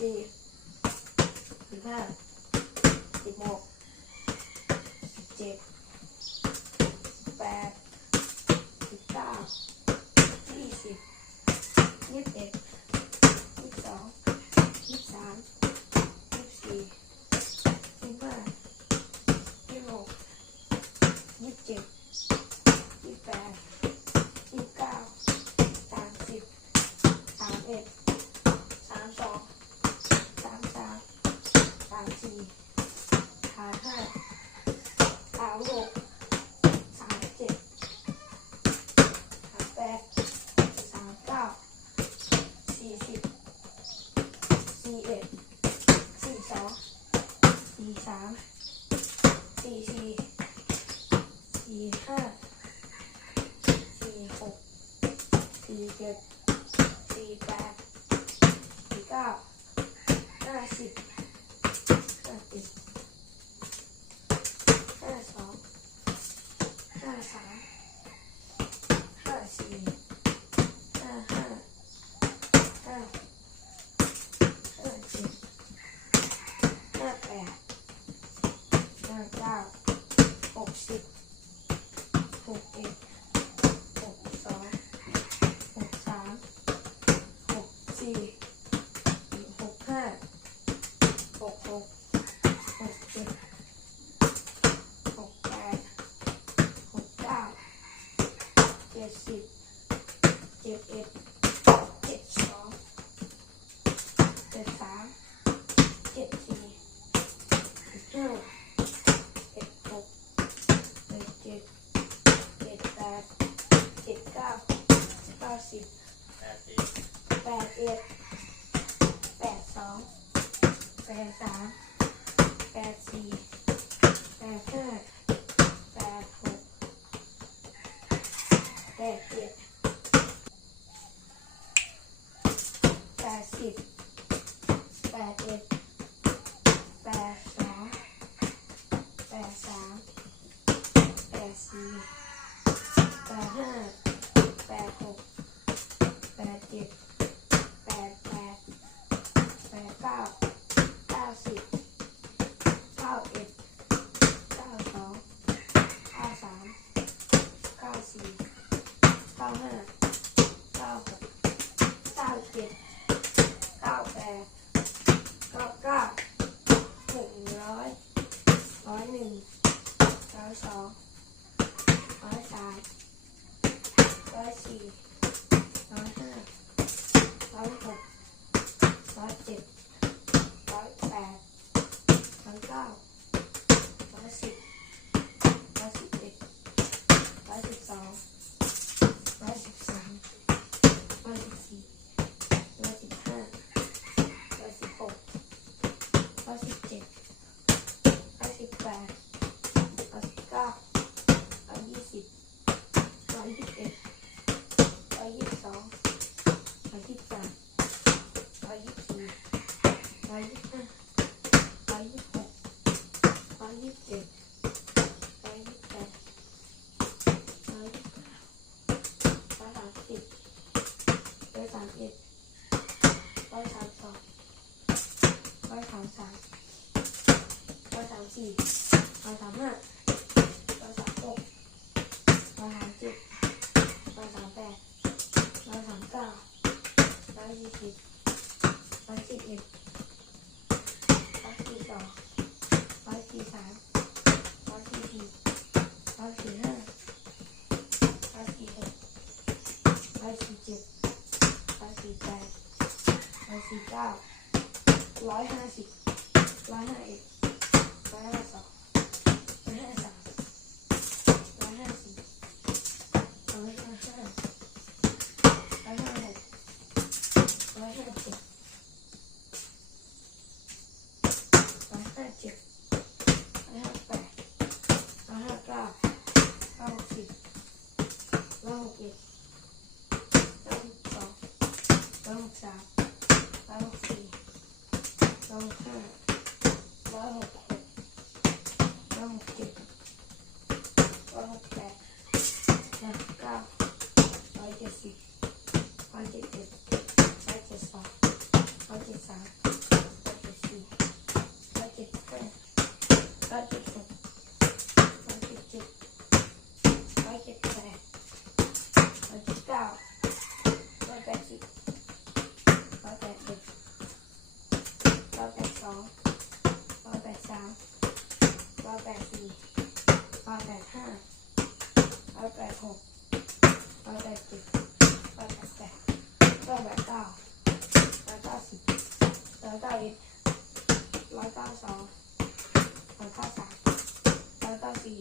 สี่สิบห้าสิบหกสิบเจ็ด จ็ดสี่แปดสี่เก้าห้าสิบห้าสิบห้าสองห้าสามห้าสี่ห้าห้าห้าห้าเจ็ดห้าแปดห้าเก้าหกสิบหกเอ็ดหกสองหกสามหกสี่หกห้า หกหกเจ็ดหกแปดหกเก้าเจ็ดสิบเจ็ดเอ็ดเจ็ดสองเจ็ดสามเจ็ดสี่เจ็ดห้าเจ็ดหกเจ็ดเจ็ดเจ็ดแปดเจ็ดเก้าเก้าสิบแปดเอ็ดแปดสอง แปดสามแปดสี่แปดห้าแปดหกแปดเจ็ดแปดสิบแปดเอ็ดแปดสองแปดสามแปดสี่แปดห้าแปดหกแปดเจ็ดแปดแปดแปดเก้า สิบเก้าเอ็ดเก้าสองเก้าสามเก้าสี่เก้าห้าเก้าหกเก้าเจ็ดเก้าแปดเก้าเก้าหนึ่งร้อยร้อยหนึ่งร้อยสองร้อยสามร้อยสี่ร้อยห้า ร้อยหกร้อยเจ็ดร้อยแปดร้อยเก้าร้อยสิบร้อยสิบเอ็ดร้อยสิบสองร้อยสิบสามร้อยสิบสี่ร้อยสิบห้าร้อยสิบหก ร้อยสิบเจ็ดร้อยสิบแปดร้อยสิบเก้าร้อยยี่สิบร้อยยี่สิบเอ็ดร้อยยี่สิบสองร้อยยี่สิบสามร้อยยี่สิบสี่ร้อยยี่สิบห้าร้อยยี่สิบหกร้อยยี่สิบเจ็ดร้อยยี่สิบแปดร้อยยี่สิบเก้าร้อยสามสิบร้อยสามเอ็ดร้อยสามสอง ร้อยสามสามร้อยสามสี่ร้อยสามห้าร้อยสามหกร้อยสามเจ็ดร้อยสามแปดร้อยสามเก้าร้อยยี่สิบร้อยสิบเอ็ดร้อยสี่สองร้อยสี่สามร้อยสี่สี่ร้อยสี่ห้าร้อยสี่หกร้อยสี่เจ็ดร้อยสี่แปดร้อยสี่เก้า ร้อยห้าสิบร้อยห้าเอ็ดร้อยห้าสองร้อยห้าสามร้อยห้าสี่ร้อยห้าห้าร้อยห้าหกร้อยห้าเจ็ดร้อยห้าเจ็ดร้อยห้าแปดร้อยห้าเก้าร้อยหกสิบร้อยหกเอ็ดร้อยหกสองร้อยหกสาม ก้าหกเก้าหกเจ็ก้าหกแปดเก้าร้อยเจ็ดสิบร้เจ็ดเจ็ดร้เจ็ดสองร้เจ็ดสามร้เจ็ดสี่ร้เจ็ดห้าร้เจ็ดหก ร้อยแปดสี่ร้อยแปดห้าร้อยแปดหกร้อยแปดเจ็ดร้อยแปดแปดร้อยแปดเก้าร้อยเก้าสิบร้อยเก้าเอ็ดร้อยเก้าสองร้อยเก้าสามร้อยเก้าสี่